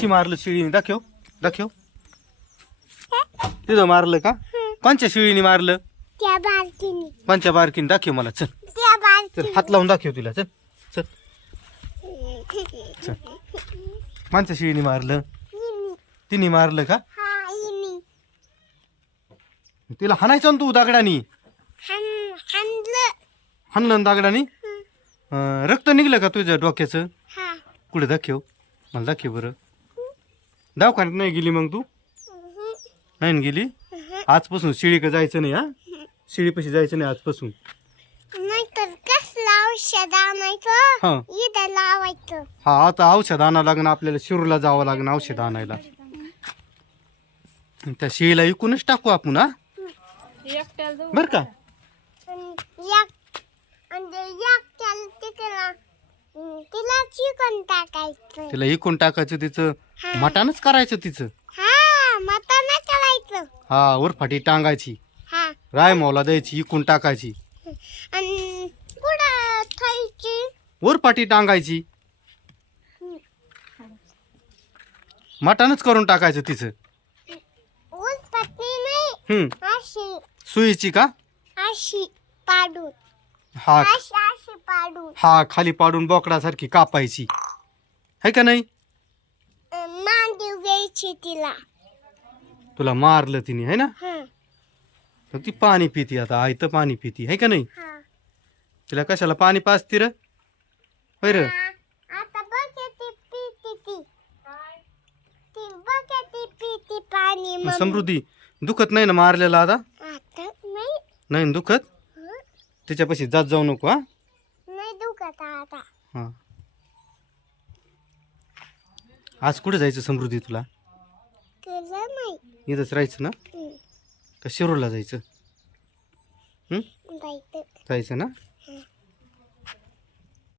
कशी मारलं शिळीने? दाखव दाखव. तिथं मारलं का? कोणच्या शिळीने मारलं? त्या बालकीने. कोणच्या बारकीने दाखव मला चल. त्या चल हात लावून दाखव तिला चल. चल. चल. कोणच्या शिळीने मारलं? इनी तिने मारलं का? हा इनी तिला हाणायचं ना तू दागडानी? हान हानलं हाणलं ना दागडानी? अं, रक्त निघलं का तुझ्या डोक्याचं? हा. कुठे दाखव? मला दाखव बरं. दवाखान्यात नाही गेली मग तू? नाही ना गेली? आजपासून शिळीक जायचं नाही हा? शिळीपाशी जायचं नाही आजपासून. नाहीतर कसलं औषध आणायचं? हा. इथं लावायचं. हा आता औषध आणावं लागणार आपल्याला शिरूरला जावं लागणार औषध आणायला. त्या शिळीला इकूनच टाकू आपण हा? बर का? आणि एक आणि एक त्याला तिला हम्म, तिला चिकन टाकायचं? तिला इकून टाकायचं तिचं. मटानच करायचं तिचं. हा मता नाही करायचं. हा उरफाटी टांगायची. हा. राय मावला द्यायची इकून टाकायची. आणि कुठं खायची उरफाटी टांगायची. मटानच करून टाकायचं तिचं. ऊस पत्नी नाही हम्म. अशी. सुईची का? अशी पाडून. हा. अशी पाडून. हा खाली पाडून बोकडासारखी कापायची. है का नाही? अं, मांडीव घ्यायची तिला. तुला मारलं तिने है ना? हा. तर ती पाणी पिती आता आई तर पाणी पिती है का नाही? हा. तिला कशाला पाणी पाजती र? होय र? आ- आता बघ ती पिती ती. ती बघ ती पिती पाणी मग मम्मी. समृद्धी दुखत नाही ना मारलेला आता? आता नाही. नाही ना दुखत? हं? तिच्यापाशी जात जाऊ नको हा? आता. हा. आज कुठे जायचं समृद्धी तुला? इथंच राहायचं ना? का शिरूरला जायचं? हं? जायचं. जायचं ना?